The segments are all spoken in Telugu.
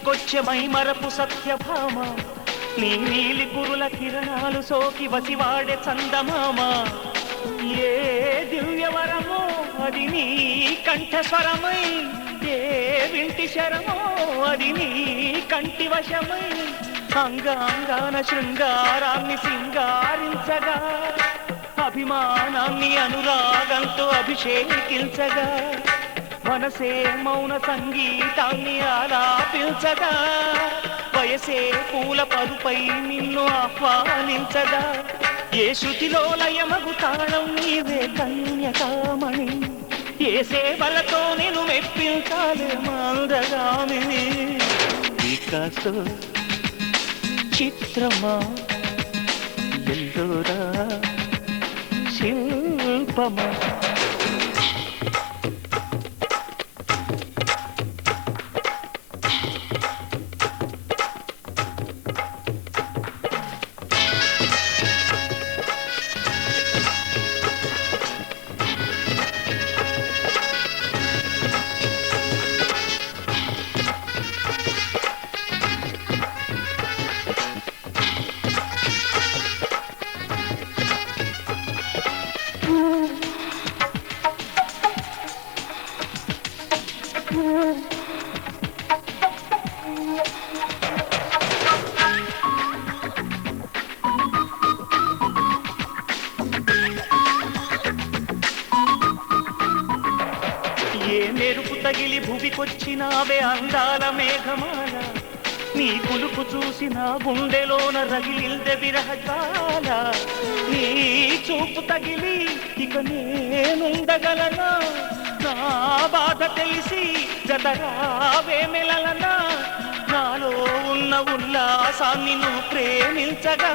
గుడికొచ్చే మైమరపు సత్యభామ, నీ నీలి కురుల కిరణాలు సోకి వసివాడే చందమామ. ఏ దివ్యవరమో అది నీ కంఠస్వరమై, ఏ వింటి శరమో అది నీ కంటి వశమై, అంగాంగాన శృంగారాన్ని సింగారించగా, అభిమానాన్ని అనురాగంతో అభిషేకించగా, మనసే మౌన సంగీతాన్ని ఆలాపించగా, వయసే పూల పరుపై నిన్ను ఆహ్వానించగా, ఏ శృతిలో లయమగు తాళం నీవే కన్యకామణి, ఏ సేవలతో నేను మెప్పించాలే మందగామిని. వికాసో చిత్రమా ఎల్లోరా శిల్పమా, ఏ మెరుపు తగిలి భువికొచ్చినావే అందాల మేఘమాల, నీ కులుపు చూసి నా గుండెలోన రగిలిందె విరహజాల. నీ చూపు తగిలి ఇక నేనుండగలనా, నా బాధ తెలిసి జతరావే మెలలనా, నాలో ఉన్న ఉల్లాసాన్ని నువ్వు ప్రేమించగా,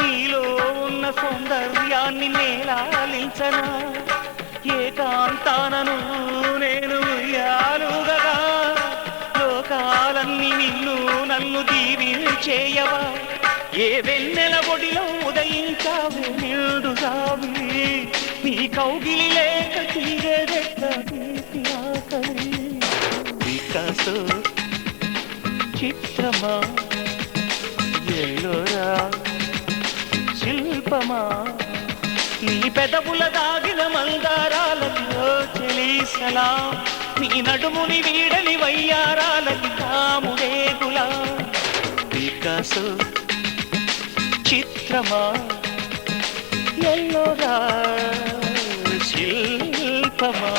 నీలో ఉన్న సౌందర్యాన్ని నేలాలించనా, ఏకాంతానను నేను ఉయ్యాలుగగా, లోకాలన్నీ నిన్ను నన్ను దీవించేయవా, ఏ వెన్నెల ఒడిలో ఉదయించావే నిండుగావి, నీ కౌగిలి లేక తీరేదెక్క తీపి ఆకలి. వికాసో చిత్రమా ఎల్లోరా శిల్పమా, నీ పెదవుల దాగిన మందారాలకి ఓ చెలి సలాం, నీ నడుముని వీడని వయ్యారాలకి కాముడే గులా. వికాసో చిత్రమా Ellora శిల్పమా.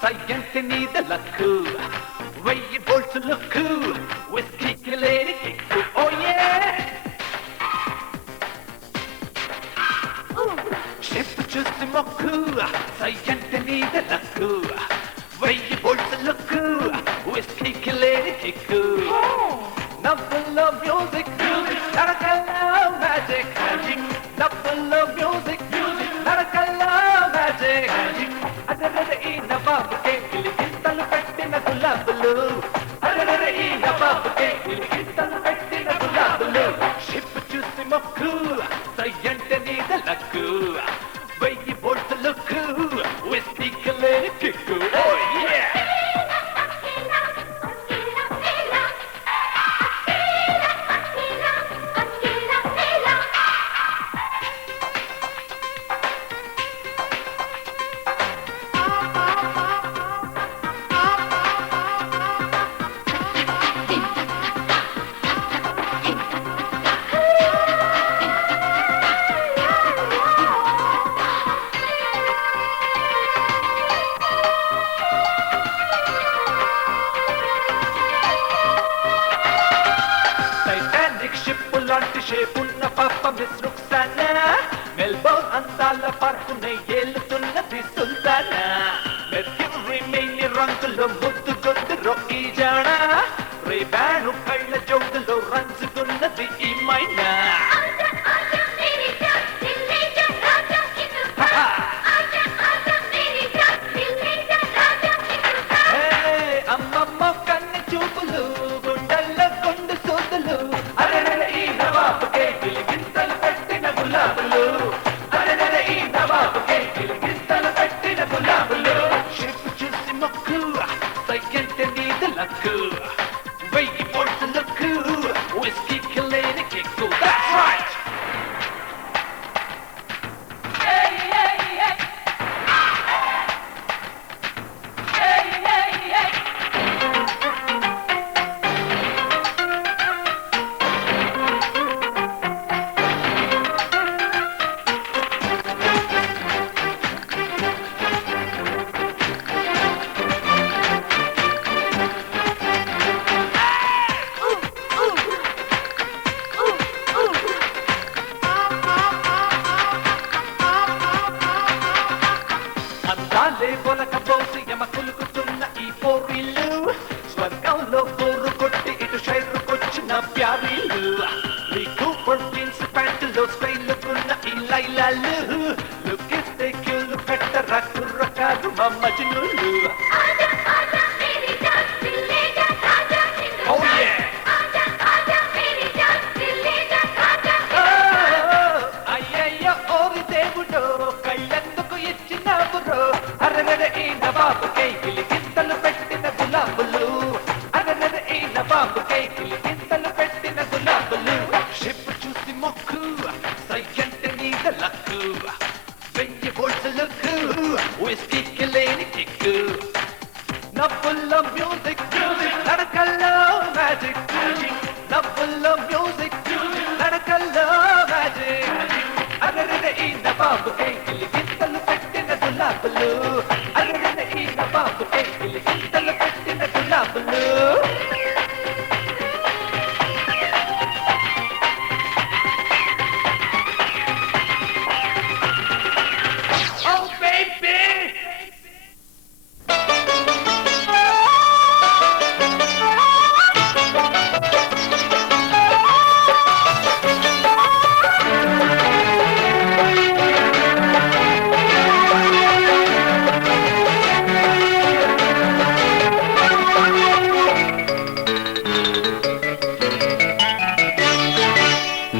Science need the luck, way you bolt to look, with kick a lady kick, oh yeah. Ship just a moku, science need the luck, way you bolt to look, with kick a lady kick. Nothing of music, music, not a color magic, magic. Nothing of music, music, not a color magic, magic. అదరద ఈ నవాబుకే గిలిగింతలు పెట్టిన గులాబులు, అదరద ఈ నవాబుకే గిలిగింతలు పెట్టిన గులాబులు. షిప్ చూసి మొక్కు సయ్యంటే నీద లక్కు, వెయ్యి బోల్ట్ లుక్కు విస్పీకలేని కిక్కు. ఓ యా షేపున్న పాప మిస్ రుక్సానా మెల్బోర్న్ అందాల పార్కునే ఏలుతున్నది సుల్తానా మెర్క్యూరీ మేని రంగులో ముద్దు గొంతులో ఈ జాణ రేబాను కళ్ళ జోడులో రంచుకున్నది ఈ మైనా అమ్మమ్మ కన్ను చూపులు గుండెల్లో గుండు సూదులు అరెరె ఈ నవాబుకే గిలిగింతలు పెట్టిన గులాబులు అరెరె ఈ నవాబుకే గిలిగింతలు పెట్టిన గులాబులు షేపు చూసి మొక్కు సైకిల్ నీది లక్కు వెయ్యి బోల్స్ లుక్కు విస్కీ కిల్లేని కిక్కు దట్స్ రైట్ అందాలే బొలకపోసి యమ కులుకుతున్న ఈ పోరీలు స్వర్గంలో పోరు కొట్టి ఇటు షైరుకొచ్చిన ప్యారీలు ఈ కూపర్ జీన్స్ ప్యాంటులో స్టైలుకున్న ఈ లైలాలు లుకిస్తే క్యూలు పెట్టరా కుర్రకారు మా మజ్నులు Oh yeah! అయ్యయ్యో ఓరి దేవుడో కళ్ళెందుకు ఇచ్చినావురో అరెరె ఈ నవాబుకే గిలిగింతలు పెట్టిన గులాబులు అరెరె ఈ నవాబుకే గిలిగింతలు పెట్టిన గులాబులు షిప్ చూసి మొక్కు సైకంటే నీద లక్కు వెయ్యి బోల్స్ లుక్కు విస్కీకి లేని కిక్కు నవ్వుల్లో మ్యూజిక్ నడకల్లో మ్యాజిక్ నవ్వుల్లో మ్యూజిక్ నడకల్లో మ్యాజిక్ అరెరె ఈ నవాబుకే గిలిగింతలు పెట్టిన గులాబులు అరెరె ఈ నవాబుకే గిలిగింతలు పెట్టిన గులాబులు Oh baby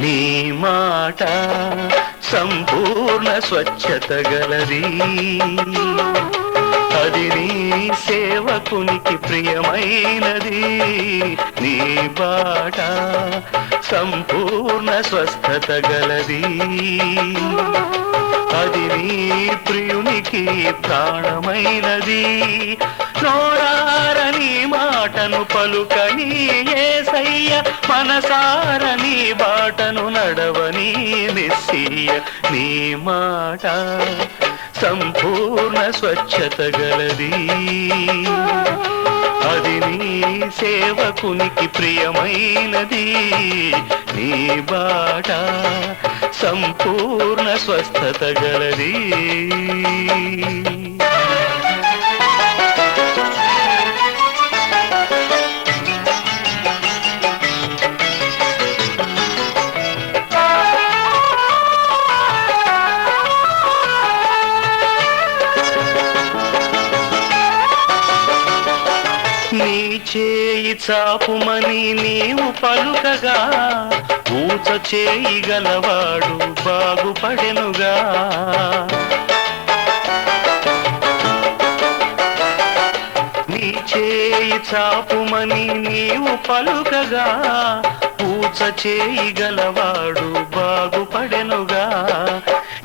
నీ మాట సంపూర్ణ స్వచ్ఛత గలది అది నీ సేవకునికి ప్రియమైనది నీ బాట సంపూర్ణ స్వస్థత గలది అది నీ ప్రియునికి ప్రాణమైనది నోరారని మాటను పలుకని యేసయ్య మనసారని బాటను నడవని మెస్సియ నీ మాట సంపూర్ణ స్వచ్ఛత గలది అది నీ సేవకునికి ప్రియమైనది నీ బాట సంపూర్ణ స్వస్థత గలది నీ చేయి చాపుమని నీవు పలుకగా ఊచ చేయి గలవాడు బాగుపడెనుగా నీ చేయి చాపుమని నీవు పలుకగా ఊచ చేయి గలవాడు బాగుపడెనుగా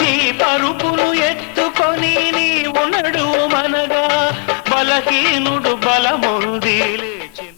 ఈ పరుపును ఎత్తుకొని నీవు నడువు మనగా బలహీనుడు బలముంది లేచిన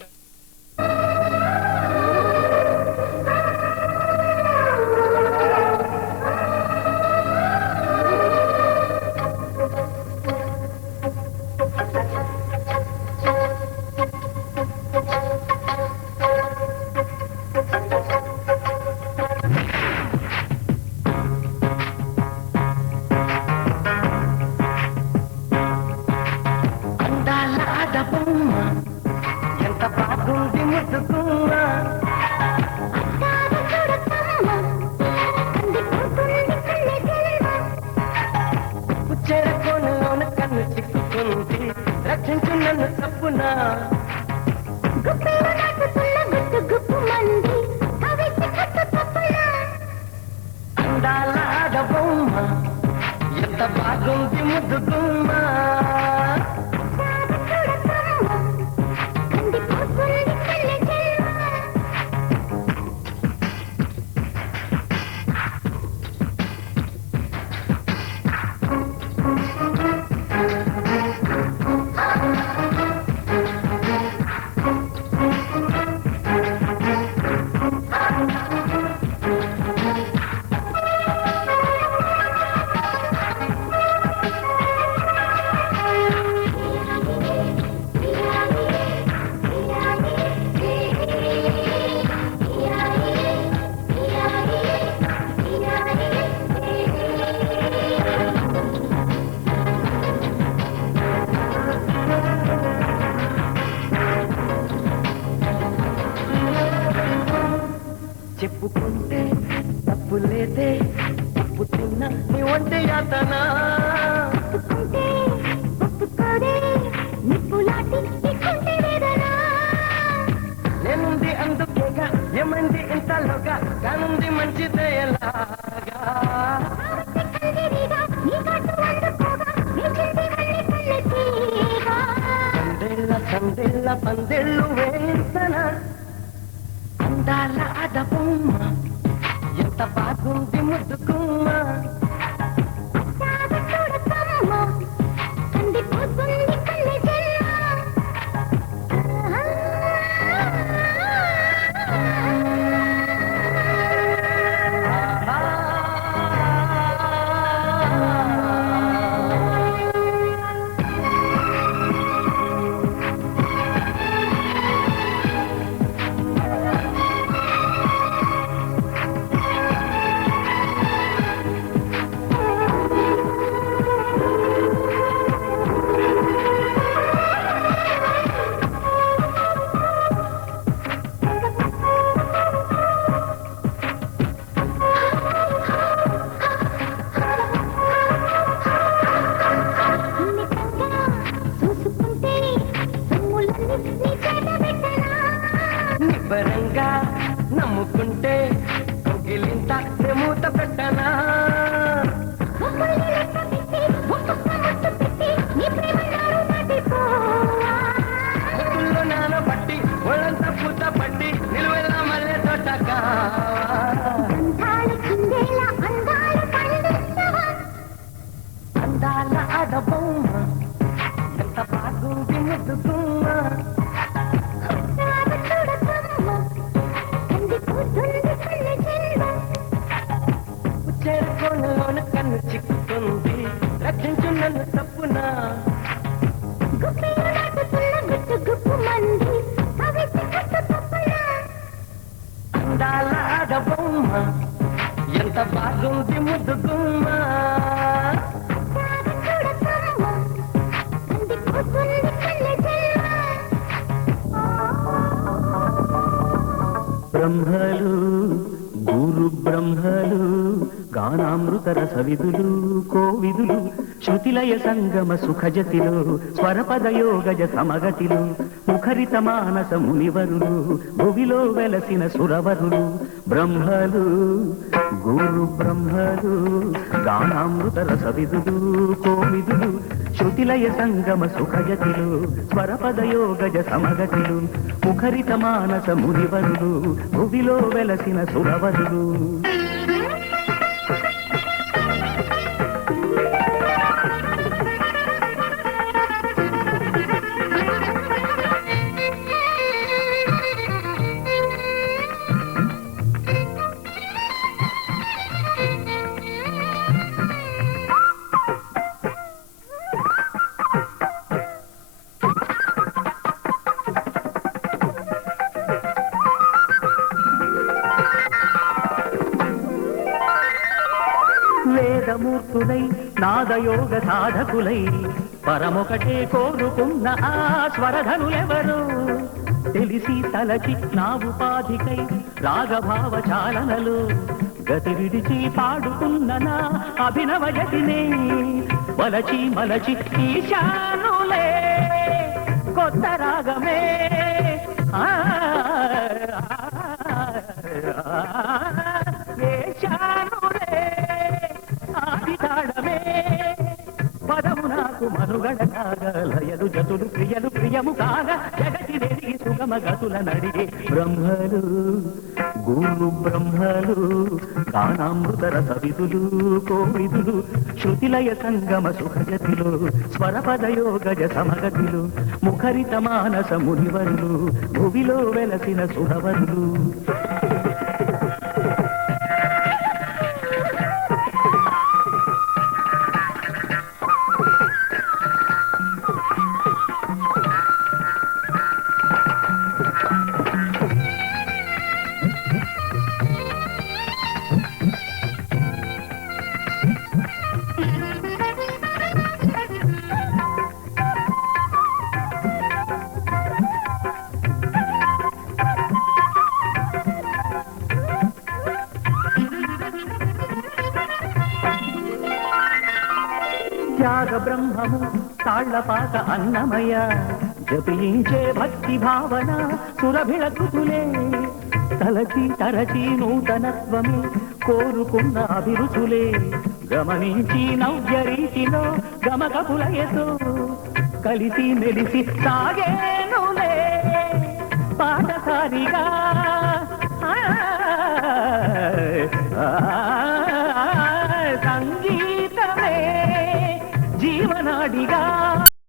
తప్పునా అందాల ఆడబొమ్మ ఎంత బాగుంది ముద్దుగుమ్మ చెప్పుకుంటే తప్పు లేదే తప్పు తిన్నా నీ వంటి యాతనా నేనుంది అందుకేగా ఏమంది ఇంతలోగా కానుంది మంచిదే ఎలాగా సందేళ్ళ పందేళ్ళు వేస్తనా అందాల ఆడబొమ్మ ఎంత బాగుంది ముద్దుకుమ్మ నిబ్బరంగా నమ్ముకుంటే కొగిలింత మూత పెట్టనా ముక్కుల్లో నానబట్టి ఒళ్ళంతా పూత పట్టి నిలువెల్ల మల్లె తోటగా అందాల ఆడబొమ్మ ఎంత బాగుంది ముద్దుగుమ్మ చేరుకోనలోన కన్ను చిక్కుతుంది రక్షించు నన్ను తప్పునా అందాల ఆడబొమ్మ ఎంత బాగుంది ముద్దుగుమ్మ బ్రహ్మలు గురు బ్రహ్మలు గానామృత రసవిధులు కోవిదులు శృతిలయ సంగమ సుఖజతిలో స్వరపదయోగజ సమగతిలో ముఖరిత మానస మునివరులు భువిలో వెలసిన సురవరులు బ్రహ్మలు గురు బ్రహ్మలు గానామృత రసవిధులు కోవిదులు శృతిలయ సంగమ సుఖజతిలో స్వరపదయోగజ సమగతిలో ముఖరిత మానస మునివరులు భువిలో వెలసిన సురవరులు వేదమూర్తులై నాదయోగ సాధకులై పరమొకటే కోరుకున్న ఆ స్వరధనులెవరు తెలిసి తలచి నా ఉపాధికై రాగభావ చాలనలు గతి విడిచి పాడుకున్న నా అభినవయతినే వలచి మలచి ఈశానులే కొత్త రాగమే వేశానులే ఆది తాళమే పదము నాకు మనుగడ కాగా లయలు జతులు ప్రియలు ప్రియము కాగా జగతి నెరిగి సుగమ గతుల నడిగే బ్రహ్మలు గురు బ్రహ్మలు గానామృత రసవిధులు కోవిదులు శృతిలయ సంగమ సుఖజతిలో స్వరపదయోగజ సమగతిలు ముఖరిత మానస మునివరులు భువిలో వెలసిన సురవరులు త్యాగ బ్రహ్మము తాళ్లపాక అన్నమయ జపించే భక్తి భావన సురభిళ కృతులే తలచి తరచి నూతనత్వమే కోరుకున్న అభిరుచులే గమనించి నవ్య రీతిలో గమకపులయతో కలిసి మెలిసి సాగేనులే పాటసారిగా సంగీతమే జీవనాడిగా